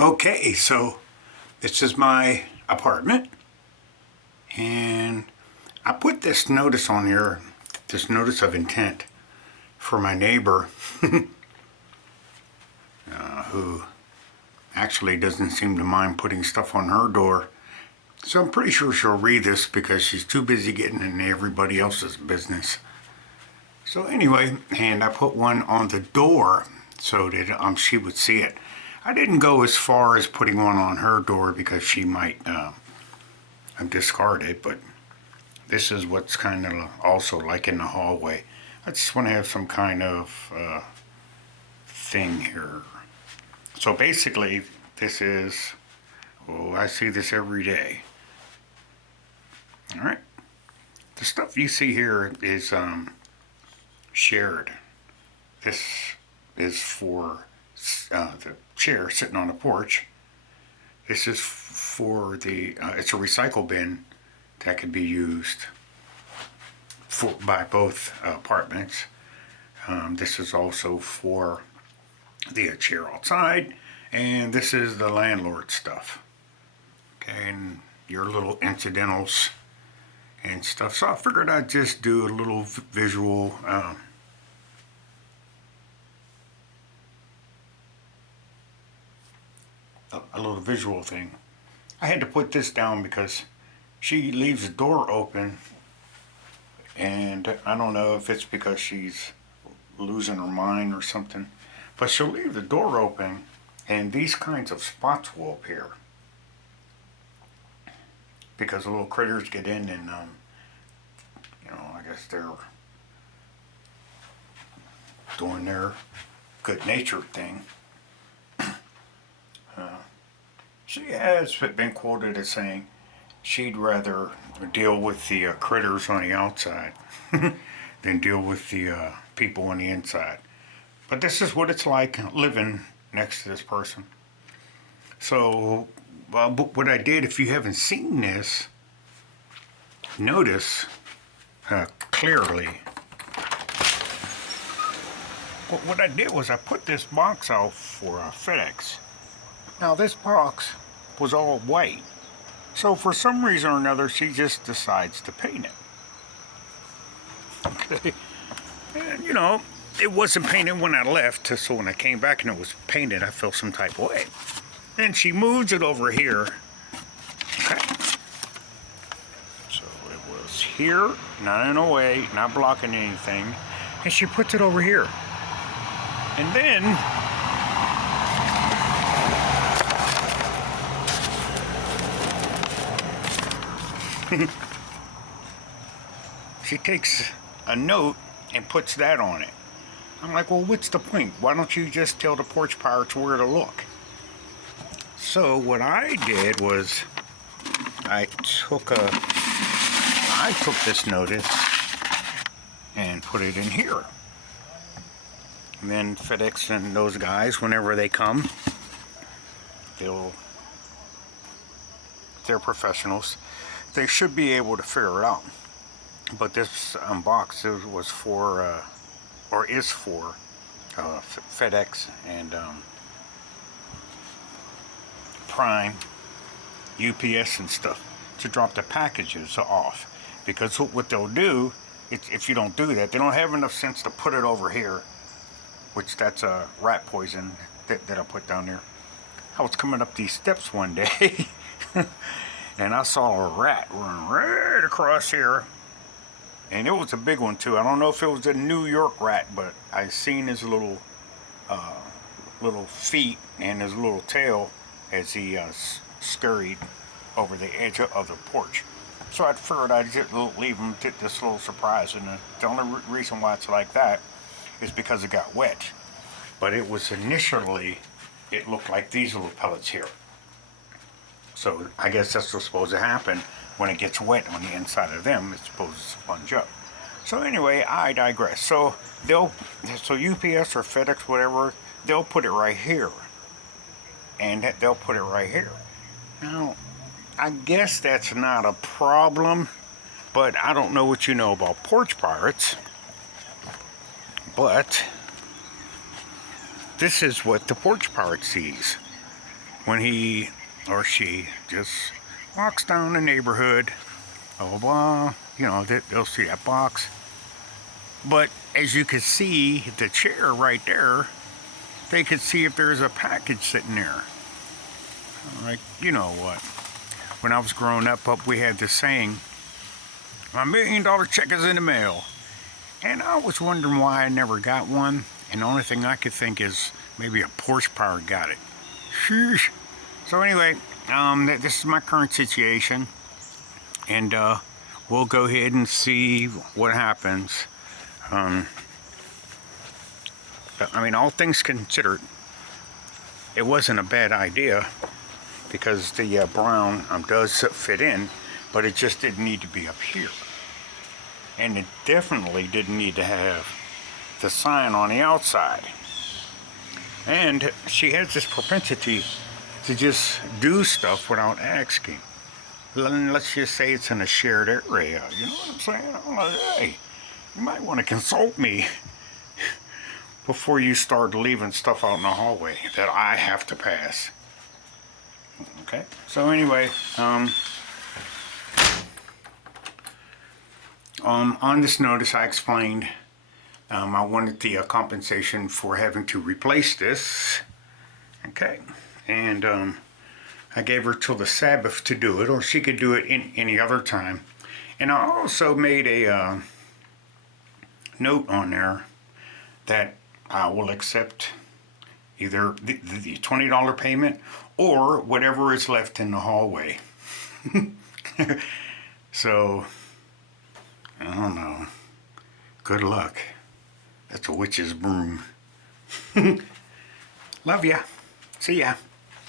Okay, so this is my apartment, and I put this notice on here, this notice of intent for my neighbor who actually doesn't seem to mind putting stuff on her door. So I'm pretty sure she'll read this because she's too busy getting in everybody else's business. So anyway, and I put one on the door so that she would see it. I didn't go as far as putting one on her door because she might discard it, but this is what's kind of also like in the hallway. I just want to have some kind of thing here. So basically, this is, I see this every day. All right. The stuff you see here is shared. This is for the chair sitting on the porch. This is for it's a recycle bin that can be used by both apartments. This is also for the chair outside, and this is the landlord stuff. Okay, and your little incidentals and stuff. So I figured I'd just do a little visual a little visual thing. I had to put this down because she leaves the door open, and I don't know if it's because she's losing her mind or something, but she'll leave the door open and these kinds of spots will appear because the little critters get in and I guess they're doing their good natured thing. She has been quoted as saying she'd rather deal with the critters on the outside than deal with the people on the inside. But this is what it's like living next to this person. So, but what I did, if you haven't seen this, notice clearly. What I did was I put this box out for FedEx. Now this box was all white. So for some reason or another, she just decides to paint it. Okay. And it wasn't painted when I left, so when I came back and it was painted, I felt some type of way. Then she moves it over here. Okay. So it was here, not in a way, not blocking anything. And she puts it over here. And then she takes a note and puts that on it. I'm like, well, what's the point? Why don't you just tell the porch pirates where to look? So what I did was I took this notice and put it in here. And then FedEx and those guys, whenever they come, they're professionals. They should be able to figure it out. But this box was for, or is for, FedEx and Prime, UPS and stuff to drop the packages off. Because what they'll do, if you don't do that, they don't have enough sense to put it over here, which that's a rat poison that I put down there. I was coming up these steps one day and I saw a rat run right across here, and it was a big one too. I don't know if it was a New York rat, but I seen his little feet and his little tail as he scurried over the edge of the porch. So I figured I'd just leave him this little surprise, and the only reason why it's like that is because it got wet. But it was initially, it looked like these little pellets here. So I guess that's what's supposed to happen when it gets wet on the inside of them. It's supposed to sponge up. So anyway, I digress. So UPS or FedEx, whatever, they'll put it right here. And they'll put it right here. Now, I guess that's not a problem, but I don't know what you know about porch pirates. But this is what the porch pirate sees. when he or she just walks down the neighborhood, blah, blah, blah, you know, they'll see that box. But as you can see, the chair right there, they could see if there's a package sitting there. Like, you know what? When I was growing up, we had this saying, "My $1 million check is in the mail." And I was wondering why I never got one. And the only thing I could think is maybe a Porsche Power got it. Sheesh. So anyway, this is my current situation. And we'll go ahead and see what happens. I mean, all things considered, it wasn't a bad idea because the brown does fit in, but it just didn't need to be up here. And it definitely didn't need to have the sign on the outside. And she has this propensity to just do stuff without asking. Let's just say it's in a shared area. You know what I'm saying? I'm like, hey, you might want to consult me before you start leaving stuff out in the hallway that I have to pass. Okay, so anyway, on this notice I explained I wanted the compensation for having to replace this. Okay, and I gave her till the Sabbath to do it, or she could do it in any other time. And I also made a note on there that I will accept either the $20 payment or whatever is left in the hallway. So, I don't know. Good luck. That's a witch's broom. Love ya. See ya.